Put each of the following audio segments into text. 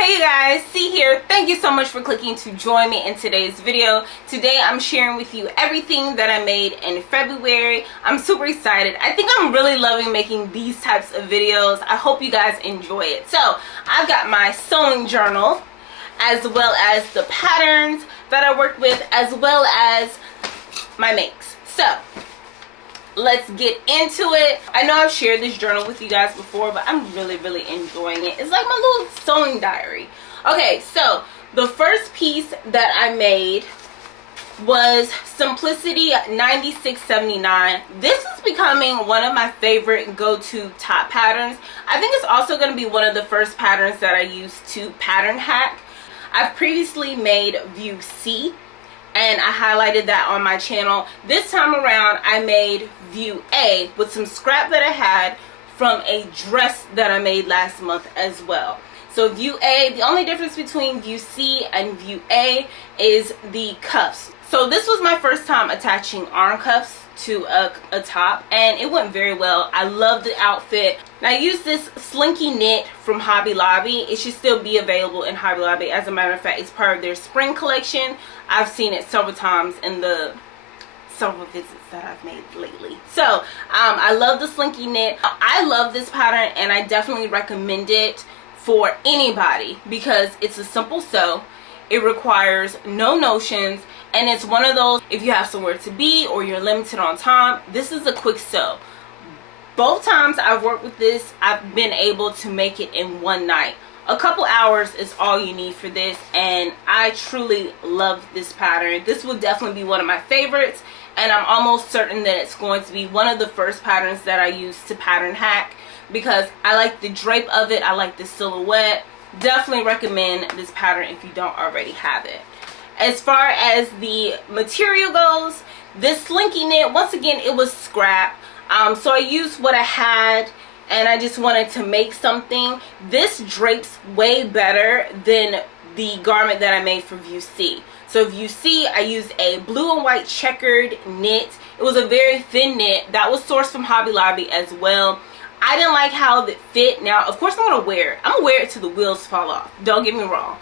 Hey you guys, C here. Thank you so much for clicking to join me in today's video. Today I'm sharing with you everything that I made in February. I'm super excited. I think I'm really loving making these types of videos. I hope you guys enjoy it. So I've got my sewing journal, as well as the patterns that I worked with, as well as my makes. So let's get into it. I know I've shared this journal with you guys before, but I'm really enjoying it. It's like my little sewing diary. Okay, so the first piece that I made was Simplicity 9679. This is becoming one of my favorite go-to top patterns. I think it's also going to be one of the first patterns that I use to pattern hack. I've previously made View C, and I highlighted that on my channel. This time around I made View A with some scrap that I had from a dress that I made last month as well. So View A, the only difference between View C and View A is the cuffs. So this was my first time attaching arm cuffs to a top, and it went very well. I love the outfit. Now I used this Slinky knit from Hobby Lobby. It should still be available in Hobby Lobby. As a matter of fact, it's part of their spring collection. I've seen it several times in the several visits that I've made lately. So I love the Slinky knit. I love this pattern, and I definitely recommend it for anybody because it's a simple sew. It requires no notions, and it's one of those, if you have somewhere to be or you're limited on time, this is a quick sew. Both times I've worked with this, I've been able to make it in one night. A couple hours is all you need for this, and I truly love this pattern. This will definitely be one of my favorites, and I'm almost certain that it's going to be one of the first patterns that I use to pattern hack because I like the drape of it, I like the silhouette. Definitely recommend this pattern if you don't already have it. As far as the material goes, this Slinky knit, once again, it was scrap. So I used what I had, and I just wanted to make something. This drapes way better than the garment that I made for View C. So View C, I used a blue and white checkered knit. It was a very thin knit that was sourced from Hobby Lobby as well. I didn't like how it fit. Now, of course, I'm going to wear it. I'm going to wear it till the wheels fall off. Don't get me wrong.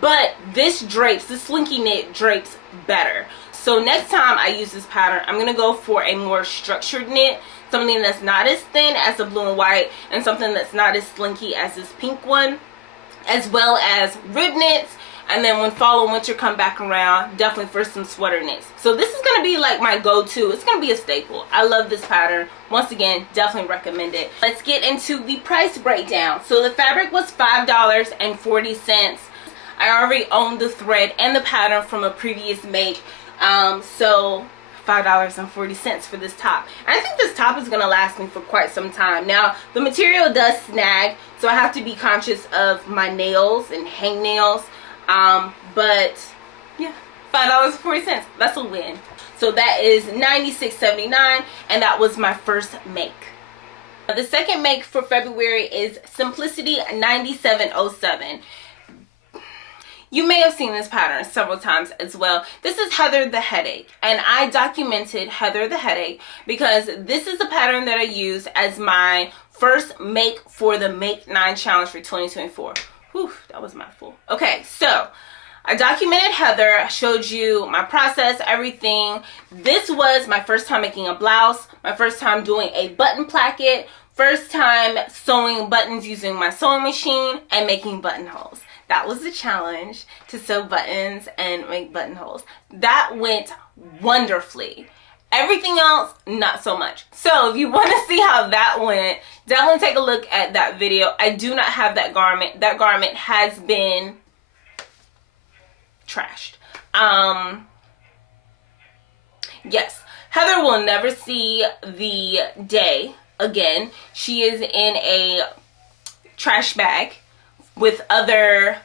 But this drapes, this Slinky knit drapes better. So next time I use this pattern, I'm going to go for a more structured knit. Something that's not as thin as the blue and white, and something that's not as slinky as this pink one. As well as rib knits. And then when fall and winter come back around, definitely for some sweater knits. So this is going to be like my go-to. It's going to be a staple. I love this pattern. Once again, definitely recommend it. Let's get into the price breakdown. So the fabric was $5.40. I already owned the thread and the pattern from a previous make. So $5.40 for this top. And I think this top is going to last me for quite some time. Now, the material does snag, so I have to be conscious of my nails and hangnails. But yeah, $5.40, that's a win. So that is $96.79, and that was my first make. The second make for February is Simplicity 9707. You may have seen this pattern several times as well. This is Heather the Headache, and I documented Heather the Headache because this is the pattern that I use as my first make for the Make 9 Challenge for 2024. Whew, that was a mouthful. Okay, so I documented Heather. I showed you my process, everything. This was my first time making a blouse, my first time doing a button placket, first time sewing buttons using my sewing machine, and making buttonholes. That was the challenge, to sew buttons and make buttonholes. That went wonderfully. Everything else, not so much. So if you want to see how that went, definitely take a look at that video. I do not have that garment. That garment has been trashed. Yes, Heather will never see the day again. She is in a trash bag with other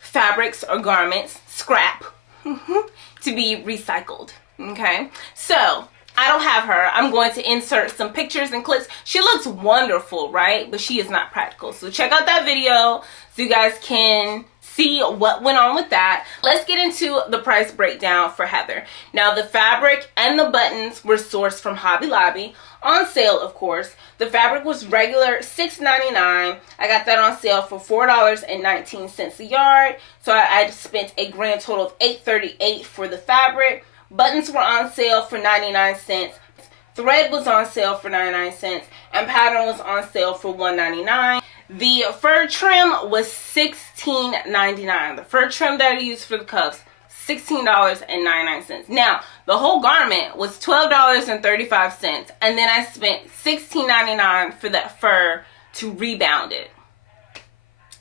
fabrics or garments, scrap, to be recycled. Okay, so I don't have her. I'm going to insert some pictures and clips. She looks wonderful, right? But she is not practical. So check out that video so you guys can see what went on with that. Let's get into the price breakdown for Heather. Now, the fabric and the buttons were sourced from Hobby Lobby, on sale, of course. The fabric was regular $6.99. I got that on sale for $4.19 a yard. So I spent a grand total of $8.38 for the fabric. Buttons were on sale for 99 cents. Thread was on sale for 99 cents, and pattern was on sale for $1.99. The fur trim was $16.99. The fur trim that I used for the cuffs, $16.99. Now, the whole garment was $12.35, and then I spent $16.99 for that fur to rebound it.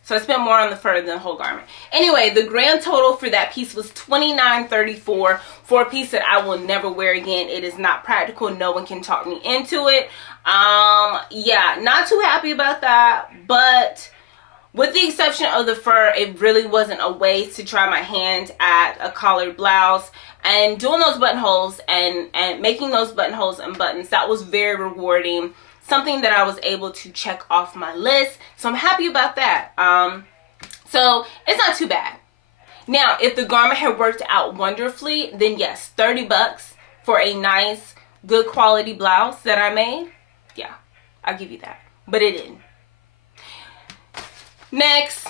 So I spent more on the fur than the whole garment. Anyway, the grand total for that piece was $29.34 for a piece that I will never wear again. It is not practical. No one can talk me into it. Yeah, not too happy about that. But with the exception of the fur, it really wasn't a waste to try my hand at a collared blouse. And doing those buttonholes and making those buttonholes and buttons, that was very rewarding. Something that I was able to check off my list. So I'm happy about that. So it's not too bad. Now, if the garment had worked out wonderfully, then yes, 30 bucks for a nice, good quality blouse that I made. Yeah, I'll give you that. But it didn't. Next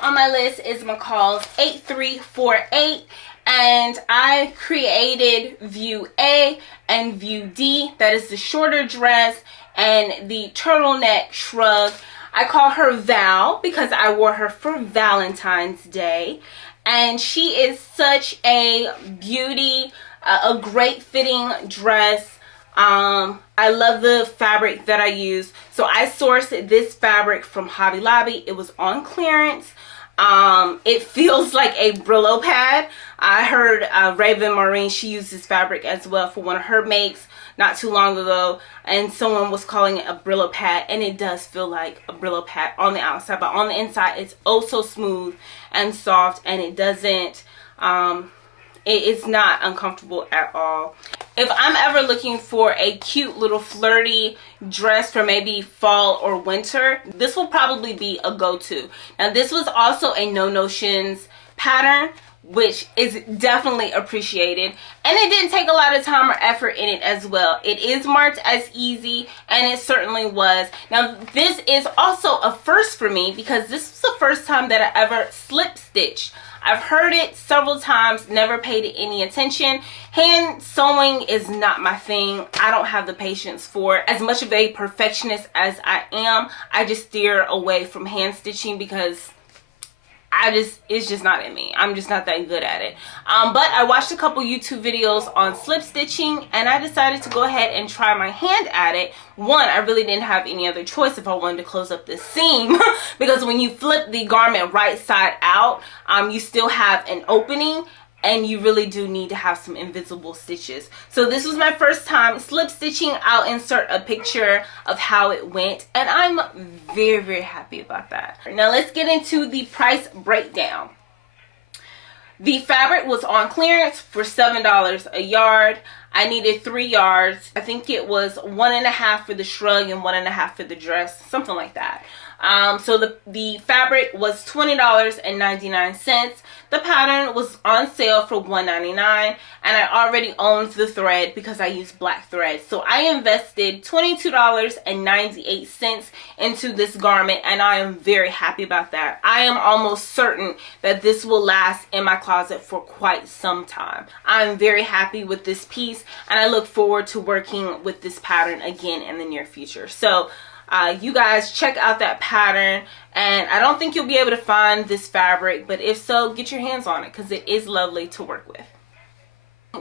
on my list is McCall's 8348. And I created view A and view D. That is the shorter dress and the turtleneck shrug. I call her Val because I wore her for Valentine's Day. And she is such a beauty, a great fitting dress. I love the fabric that I use. So I sourced this fabric from Hobby Lobby. It was on clearance. It feels like a Brillo pad. I heard Raven Maureen, she used this fabric as well for one of her makes not too long ago, and someone was calling it a Brillo pad, and it does feel like a Brillo pad on the outside, but on the inside it's oh so smooth and soft, and it doesn't it's not uncomfortable at all. If I'm ever looking for a cute little flirty dress for maybe fall or winter, this will probably be a go-to. Now, this was also a No Notions pattern, which is definitely appreciated, and it didn't take a lot of time or effort in it as well. It is marked as easy, and it certainly was. Now, this is also a first for me because this was the first time that I ever slip stitched. I've heard it several times, never paid it any attention. Hand sewing is not my thing. I don't have the patience for it. As much of a perfectionist as I am, I just steer away from hand stitching because it's just not in me. I'm just not that good at it. But I watched a couple YouTube videos on slip stitching, and I decided to go ahead and try my hand at it. One, I really didn't have any other choice if I wanted to close up this seam because when you flip the garment right side out, you still have an opening, and you really do need to have some invisible stitches. So this was my first time slip stitching. I'll insert a picture of how it went, and I'm very, very happy about that. Now let's get into the price breakdown. The fabric was on clearance for $7 a yard. I needed 3 yards. I think it was 1.5 for the shrug and 1.5 for the dress, something like that. So the fabric was $20.99. The pattern was on sale for $1.99, and I already owned the thread because I used black thread. So I invested $22.98 into this garment, and I am very happy about that. I am almost certain that this will last in my closet for quite some time. I'm very happy with this piece, and I look forward to working with this pattern again in the near future. So you guys check out that pattern, and I don't think you'll be able to find this fabric, but if so, get your hands on it because it is lovely to work with.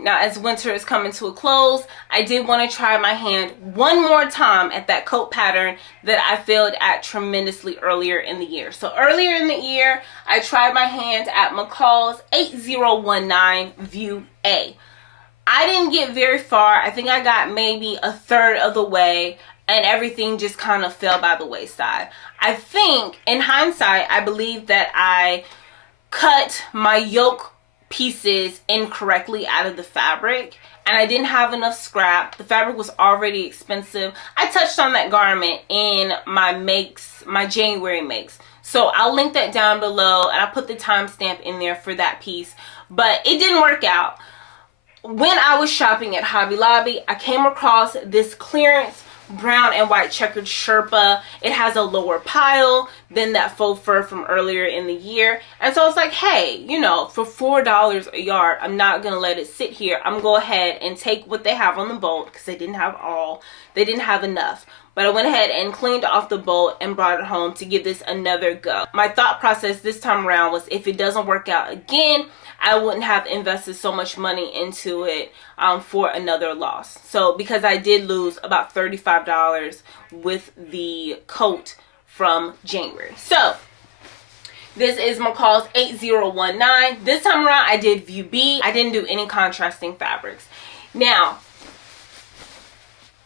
Now, as winter is coming to a close, I did want to try my hand one more time at that coat pattern that I failed at tremendously earlier in the year. So earlier in the year, I tried my hand at McCall's 8019 View A. I didn't get very far. I think I got maybe a third of the way, and everything just kind of fell by the wayside. I think, in hindsight, I believe that I cut my yoke pieces incorrectly out of the fabric, and I didn't have enough scrap. The fabric was already expensive. I touched on that garment in my makes, my January makes. So I'll link that down below, and I put the timestamp in there for that piece. But it didn't work out. When I was shopping at Hobby Lobby, I came across this clearance brown and white checkered Sherpa. It has a lower pile than that faux fur from earlier in the year. And so I was like, hey, you know, for $4 a yard, I'm not going to let it sit here. I'm going to go ahead and take what they have on the bolt, because they didn't have all. They didn't have enough. But I went ahead and cleaned off the bolt and brought it home to give this another go. My thought process this time around was, if it doesn't work out again, I wouldn't have invested so much money into it for another loss. So because I did lose about $35 with the coat from January. So this is McCall's 8019. This time around I did View B. I didn't do any contrasting fabrics. Now,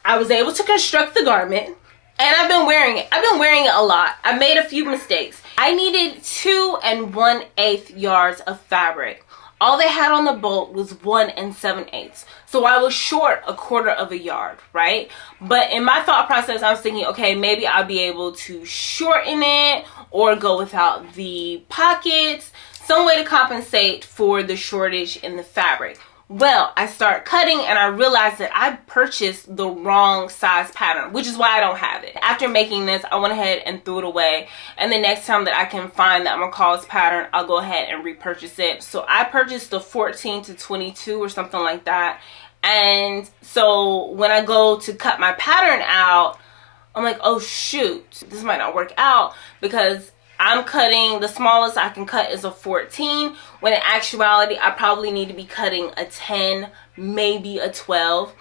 I was able to construct the garment, and I've been wearing it. I've been wearing it a lot. I made a few mistakes. I needed 2 1/8 yards of fabric. All they had on the bolt was 1 7/8. So I was short 1/4 of a yard, right? But in my thought process, I was thinking, okay, maybe I'll be able to shorten it or go without the pockets, some way to compensate for the shortage in the fabric. Well, I start cutting and I realized that I purchased the wrong size pattern, which is why I don't have it. After making this, I went ahead and threw it away. And the next time that I can find that McCall's pattern, I'll go ahead and repurchase it. So I purchased the 14 to 22 or something like that. And so when I go to cut my pattern out, I'm like, oh shoot, this might not work out, because I'm cutting, the smallest I can cut is a 14, when in actuality I probably need to be cutting a 10, maybe a 12.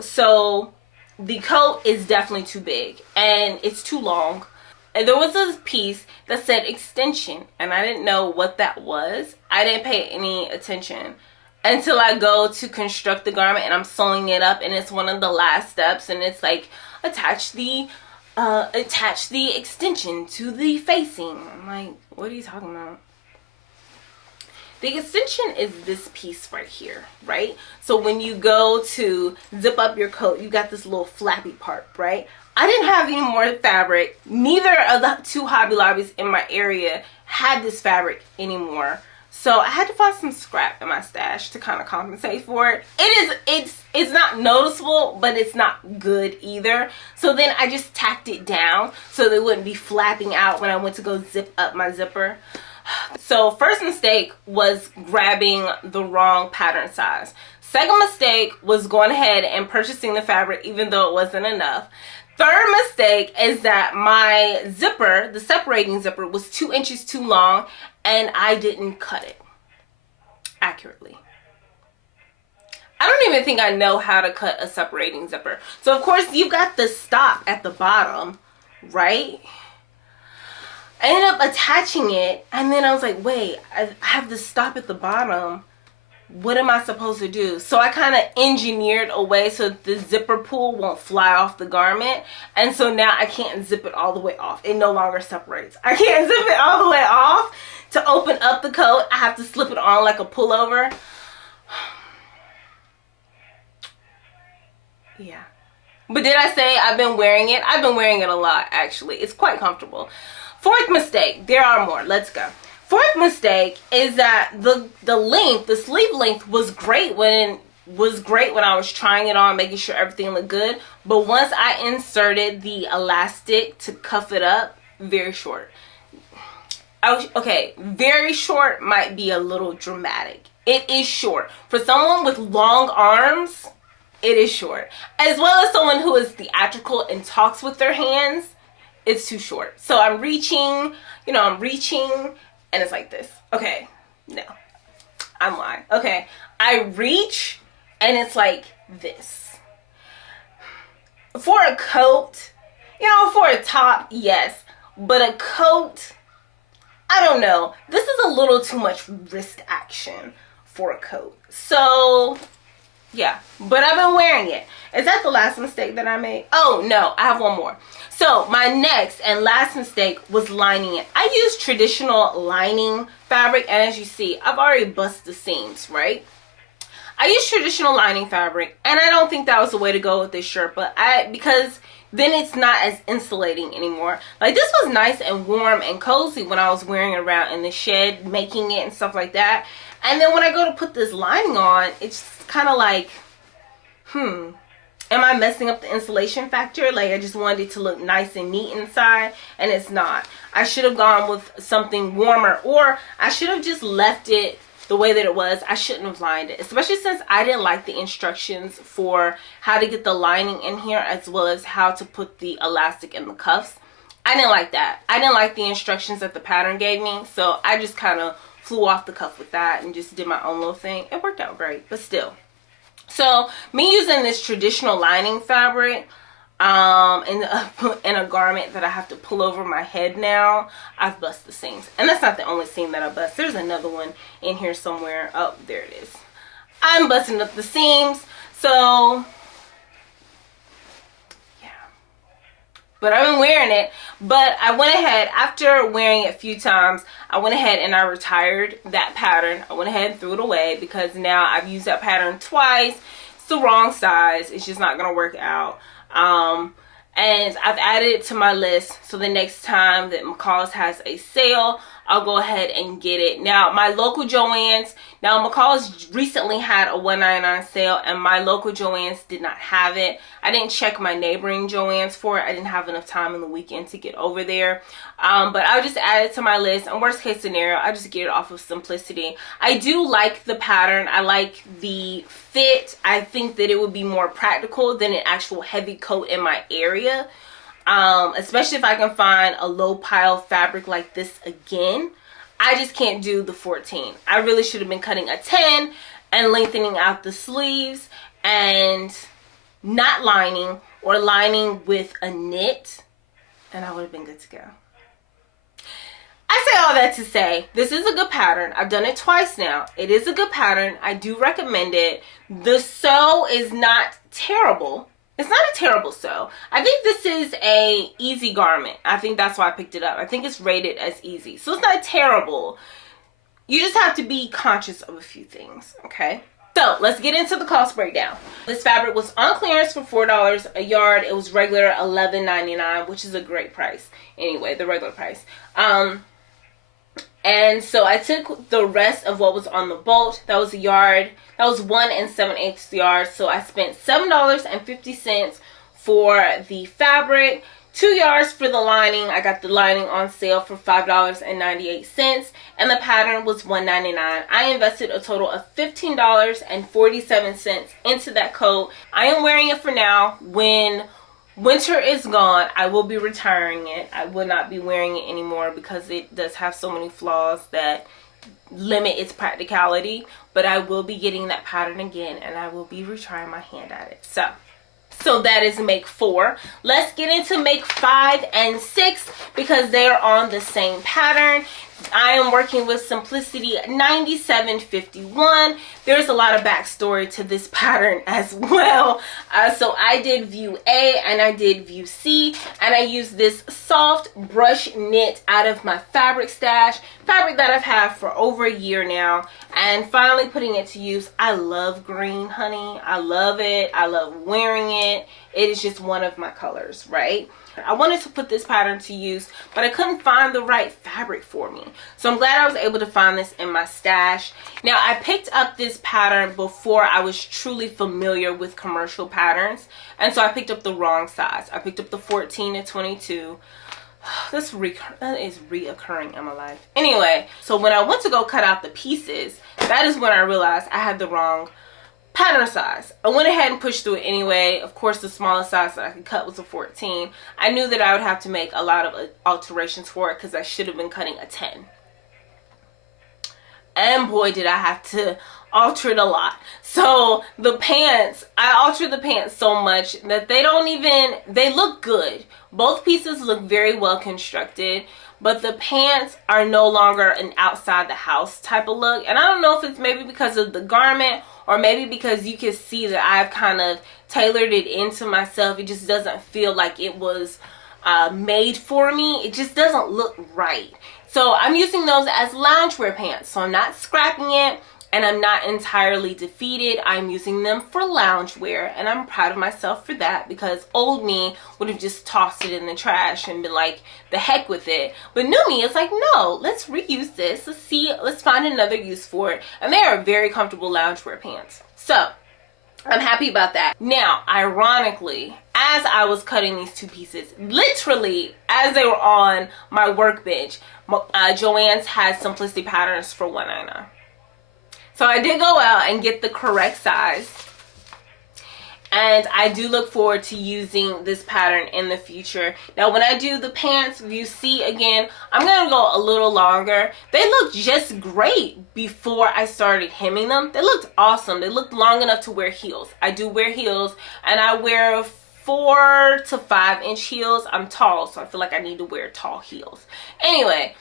So the coat is definitely too big and it's too long. And there was this piece that said extension, and I didn't know what that was. I didn't pay any attention until I go to construct the garment and I'm sewing it up, and it's one of the last steps, and it's like, attach the extension to the facing. I'm like, what are you talking about? The extension is this piece right here, right? So when you go to zip up your coat, you got this little flappy part, right? I didn't have any more fabric. Neither of the 2 Hobby Lobbies in my area had this fabric anymore. So I had to find some scrap in my stash to kind of compensate for it. It's not noticeable, but it's not good either. So then I just tacked it down so they wouldn't be flapping out when I went to go zip up my zipper. So first mistake was grabbing the wrong pattern size. Second mistake was going ahead and purchasing the fabric even though it wasn't enough. Third mistake is that my zipper, the separating zipper, was 2 inches too long, and I didn't cut it accurately. I don't even think I know how to cut a separating zipper. So of course you've got the stop at the bottom, right? I ended up attaching it, and then I was like, wait, I have the stop at the bottom. What am I supposed to do? So I kind of engineered a way so that the zipper pull won't fly off the garment. And so now I can't zip it all the way off. It no longer separates. I can't zip it all the way off. To open up the coat, I have to slip it on like a pullover. Yeah. But did I say I've been wearing it? I've been wearing it a lot, actually. It's quite comfortable. Fourth mistake. There are more. Let's go. Fourth mistake is that the length, the sleeve length was great when I was trying it on, making sure everything looked good. But once I inserted the elastic to cuff it up, very short. Okay, very short might be a little dramatic. It is short. For someone with long arms, it is short. As well as someone who is theatrical and talks with their hands, it's too short. So I'm reaching, and it's like this. Okay, no, I'm lying. Okay, I reach and it's like this. For a coat, for a top, yes, but a coat, I don't know. This is a little too much wrist action for a coat. So yeah, but I've been wearing it. Is that the last mistake that I made? Oh no, I have one more. So my next and last mistake was lining it. I used traditional lining fabric, and as you see, I've already busted the seams, right? I used traditional lining fabric, and I don't think that was the way to go with this shirt, because then it's not as insulating anymore. Like, this was nice and warm and cozy when I was wearing it around in the shed, making it and stuff like that. And then when I go to put this lining on, it's kind of like, am I messing up the insulation factor? Like, I just wanted it to look nice and neat inside, and it's not. I should have gone with something warmer, or I should have just left it the way that it was. I shouldn't have lined it, especially since I didn't like the instructions for how to get the lining in here, as well as how to put the elastic in the cuffs. I didn't like that. I didn't like the instructions that the pattern gave me, so I just kind of flew off the cuff with that and just did my own little thing. It worked out great, but still. So me using this traditional lining fabric in a garment that I have to pull over my head now, I've bust the seams. And that's not the only seam that I bust. There's another one in here somewhere. Oh, there it is. I'm busting up the seams. So yeah, but I've been wearing it. But I went ahead, after wearing it a few times, I went ahead and I retired that pattern. I went ahead and threw it away because now I've used that pattern twice. It's the wrong size. It's just not gonna work out. And I've added it to my list, so the next time that McCall's has a sale, I'll go ahead and get it. Now, my local Joann's, now McCall's recently had a $1.99 sale, and my local Joann's did not have it. I didn't check my neighboring Joann's for it. I didn't have enough time in the weekend to get over there. But I'll just add it to my list, and worst case scenario, I just get it off of Simplicity. I do like the pattern. I like the fit. I think that it would be more practical than an actual heavy coat in my area. Especially if I can find a low pile fabric like this again. I just can't do the 14. I really should have been cutting a 10 and lengthening out the sleeves and not lining, or lining with a knit, and I would have been good to go. I say all that to say, this is a good pattern. I've done it twice now. It is a good pattern. I do recommend it. The sew is not terrible. It's not a terrible sew. I think this is a easy garment. I think that's why I picked it up. I think it's rated as easy. So it's not terrible. You just have to be conscious of a few things, okay? So let's get into the cost breakdown. This fabric was on clearance for $4 a yard. It was regular $11.99, which is a great price. Anyway, the regular price. And so I took the rest of what was on the bolt. That was a yard. That was 1 7/8 yards. So I spent $7.50 for the fabric, 2 yards for the lining. I got the lining on sale for $5.98, and the pattern was $1.99. I invested a total of $15.47 into that coat. I am wearing it for now. When winter is gone, I will be retiring it. I will not be wearing it anymore because it does have so many flaws that limit its practicality. But I will be getting that pattern again, and I will be retrying my hand at it. So that is make 4. Let's get into make 5 and 6 because they're on the same pattern. I am working with Simplicity 9751. There's a lot of backstory to this pattern as well. So I did view A and I did view C, and I used this soft brush knit out of my fabric stash, fabric that I've had for over a year now, and finally putting it to use. I love green, honey. I love it. I love wearing it. It is just one of my colors, right? I wanted to put this pattern to use, but I couldn't find the right fabric for me. So I'm glad I was able to find this in my stash. Now, I picked up this pattern before I was truly familiar with commercial patterns, and so I picked up the wrong size. I picked up the 14 to 22. That is reoccurring in my life. Anyway, so when I went to go cut out the pieces, that is when I realized I had the wrong pattern size. I went ahead and pushed through it anyway. Of course, the smallest size that I could cut was a 14. I knew that I would have to make a lot of alterations for it because I should have been cutting a 10. And boy, did I have to alter it a lot. So the pants, I altered the pants so much that they look good. Both pieces look very well constructed, but the pants are no longer an outside the house type of look. And I don't know if it's maybe because of the garment, or maybe because you can see that I've kind of tailored it into myself. It just doesn't feel like it was made for me. It just doesn't look right. So I'm using those as loungewear pants. So I'm not scrapping it. and I'm not entirely defeated. I'm using them for loungewear, and I'm proud of myself for that, because old me would have just tossed it in the trash and been like, the heck with it. But new me is like, no, let's reuse this. Let's find another use for it. And they are very comfortable loungewear pants. So I'm happy about that. Now, ironically, as I was cutting these two pieces, literally as they were on my workbench, Joann's has Simplicity Patterns for $1.99. So I did go out and get the correct size. And I do look forward to using this pattern in the future. Now, when I do the pants, if you see again, I'm going to go a little longer. They looked just great before I started hemming them. They looked awesome. They looked long enough to wear heels. I do wear heels, and I wear 4 to 5 inch heels. I'm tall, so I feel like I need to wear tall heels. Anyway,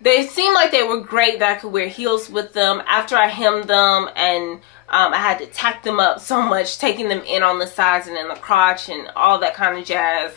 they seemed like they were great that I could wear heels with them. After I hemmed them and I had to tack them up so much, taking them in on the sides and in the crotch and all that kind of jazz.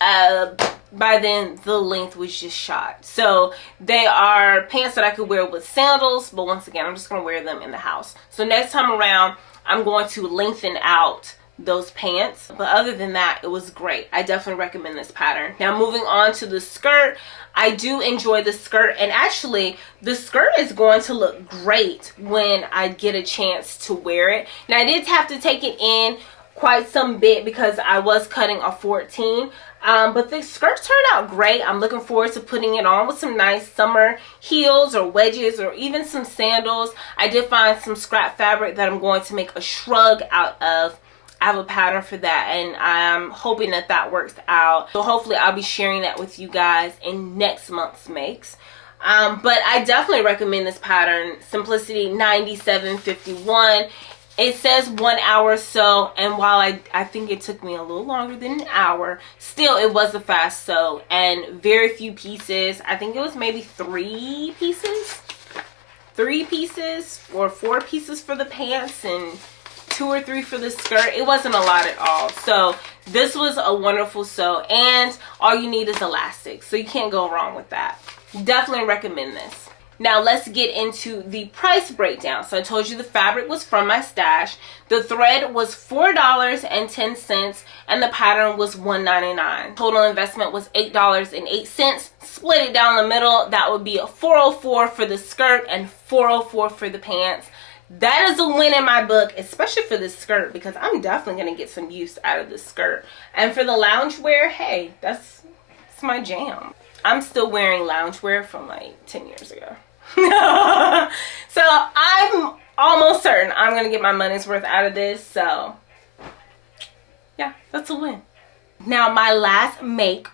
By then, the length was just shot. So they are pants that I could wear with sandals, but once again, I'm just going to wear them in the house. So next time around, I'm going to lengthen out those pants. But other than that, it was great. I definitely recommend this pattern. Now, moving on to the skirt. I do enjoy the skirt, and actually the skirt is going to look great when I get a chance to wear it. Now, I did have to take it in quite some bit because I was cutting a 14, but the skirt turned out great. I'm looking forward to putting it on with some nice summer heels or wedges or even some sandals. I did find some scrap fabric that I'm going to make a shrug out of. I have a pattern for that, and I'm hoping that that works out. So hopefully I'll be sharing that with you guys in next month's makes. But I definitely recommend this pattern, Simplicity 9751. It says 1 hour or so, and while I think it took me a little longer than an hour, still it was a fast sew and very few pieces. I think it was maybe 3 pieces or 4 pieces for the pants and 2 or 3 for the skirt. It wasn't a lot at all. So this was a wonderful sew, and all you need is elastic, so you can't go wrong with that. Definitely recommend this. Now let's get into the price breakdown. So I told you the fabric was from my stash. The thread was $4.10 and the pattern was $1.99. Total investment was $8.08. Split it down the middle. That would be $4.04 for the skirt and $4.04 for the pants. That is a win in my book, especially for this skirt, because I'm definitely going to get some use out of this skirt. And for the loungewear, hey, that's my jam. I'm still wearing loungewear from like 10 years ago. So I'm almost certain I'm going to get my money's worth out of this. So yeah, that's a win. Now my last makes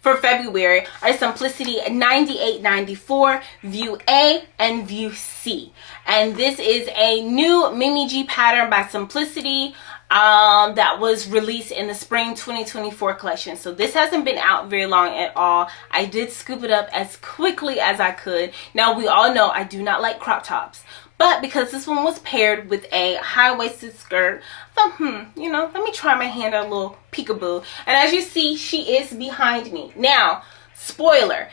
for February are Simplicity 9894, View A and View C. And this is a new Mimi G pattern by Simplicity that was released in the spring 2024 collection. So this hasn't been out very long at all. I did scoop it up as quickly as I could. Now we all know I do not like crop tops, but because this one was paired with a high-waisted skirt, I thought, you know, let me try my hand at a little peekaboo. And as you see, she is behind me. Now, spoiler,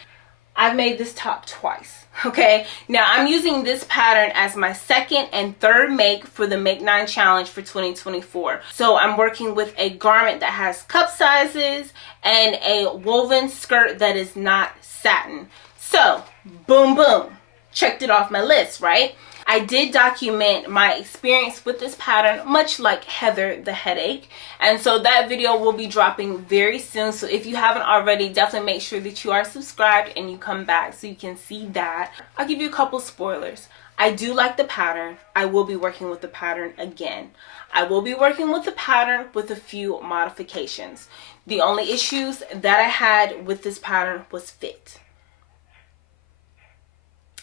I've made this top twice. Okay, now I'm using this pattern as my second and third make for the Make 9 challenge for 2024. So I'm working with a garment that has cup sizes and a woven skirt that is not satin. So boom boom, checked it off my list, right? I did document my experience with this pattern, much like Heather the Headache. And so that video will be dropping very soon. So if you haven't already, definitely make sure that you are subscribed and you come back so you can see that. I'll give you a couple spoilers. I do like the pattern. I will be working with the pattern again. I will be working with the pattern with a few modifications. The only issues that I had with this pattern was fit.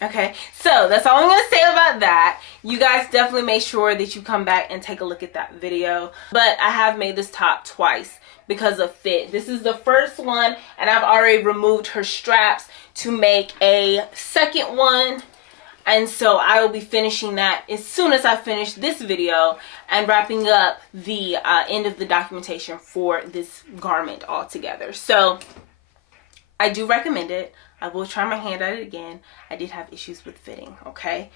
Okay, so that's all I'm going to say about that. You guys definitely make sure that you come back and take a look at that video. But I have made this top twice because of fit. This is the first one, and I've already removed her straps to make a second one. And so I will be finishing that as soon as I finish this video and wrapping up the end of the documentation for this garment altogether. So I do recommend it. I will try my hand at it again. I did have issues with fitting, okay?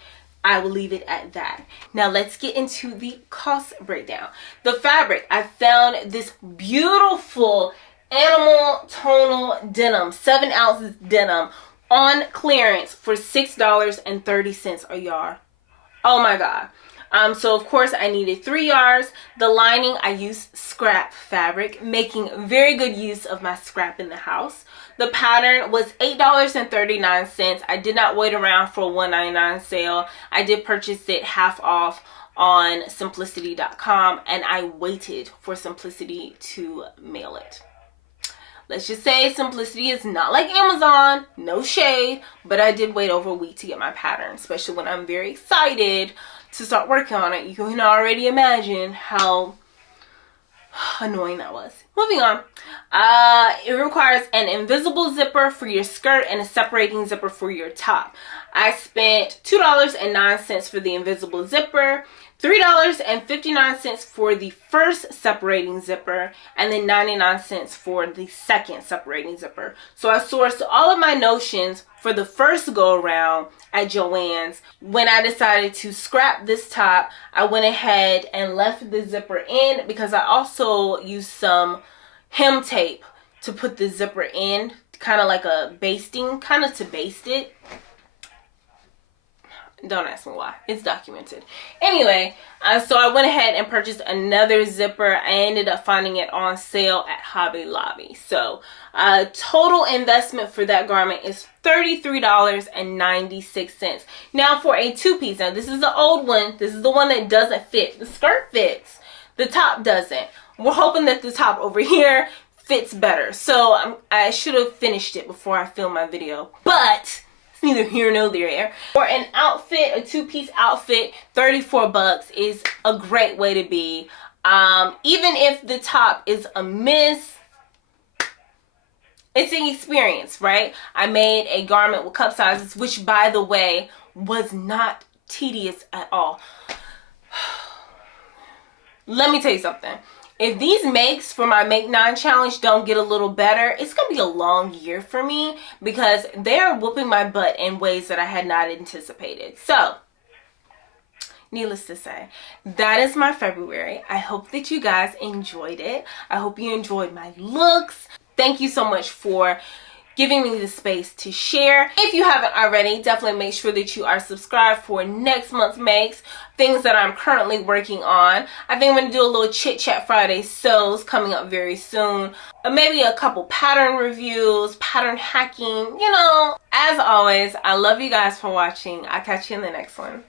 I will leave it at that. Now let's get into the cost breakdown. The fabric, I found this beautiful animal tonal denim, 7 ounces denim on clearance for $6.30 a yard. Oh my God. So of course I needed 3 yards. The lining, I used scrap fabric, making very good use of my scrap in the house. The pattern was $8.39. I did not wait around for a $1.99 sale. I did purchase it half off on simplicity.com, and I waited for Simplicity to mail it. Let's just say Simplicity is not like Amazon, no shade, but I did wait over a week to get my pattern, especially when I'm very excited to start working on it. You can already imagine how annoying that was. Moving on. It requires an invisible zipper for your skirt and a separating zipper for your top. I spent $2.09 for the invisible zipper, $3.59 for the first separating zipper, and then 99 cents for the second separating zipper. So I sourced all of my notions for the first go around at Joann's. When I decided to scrap this top, I went ahead and left the zipper in because I also used some hem tape to put the zipper in, kind of like a basting, kind of to baste it. Don't ask me why. It's documented. Anyway, so I went ahead and purchased another zipper. I ended up finding it on sale at Hobby Lobby. So total investment for that garment is $33.96. Now for a two-piece. Now this is the old one. This is the one that doesn't fit. The skirt fits. The top doesn't. We're hoping that the top over here fits better. So I should have finished it before I filmed my video. But it's neither here nor there. For an outfit, a two-piece outfit, 34 bucks is a great way to be. Even if the top is a miss, it's an experience, right? I made a garment with cup sizes, which by the way, was not tedious at all. Let me tell you something. If these makes for my Make 9 challenge don't get a little better, it's going to be a long year for me because they're whooping my butt in ways that I had not anticipated. So, needless to say, that is my February. I hope that you guys enjoyed it. I hope you enjoyed my looks. Thank you so much for giving me the space to share. If you haven't already, definitely make sure that you are subscribed for next month's makes, things that I'm currently working on. I think I'm going to do a little Chit Chat Friday sews coming up very soon. Maybe a couple pattern reviews, pattern hacking, you know. As always, I love you guys for watching. I'll catch you in the next one.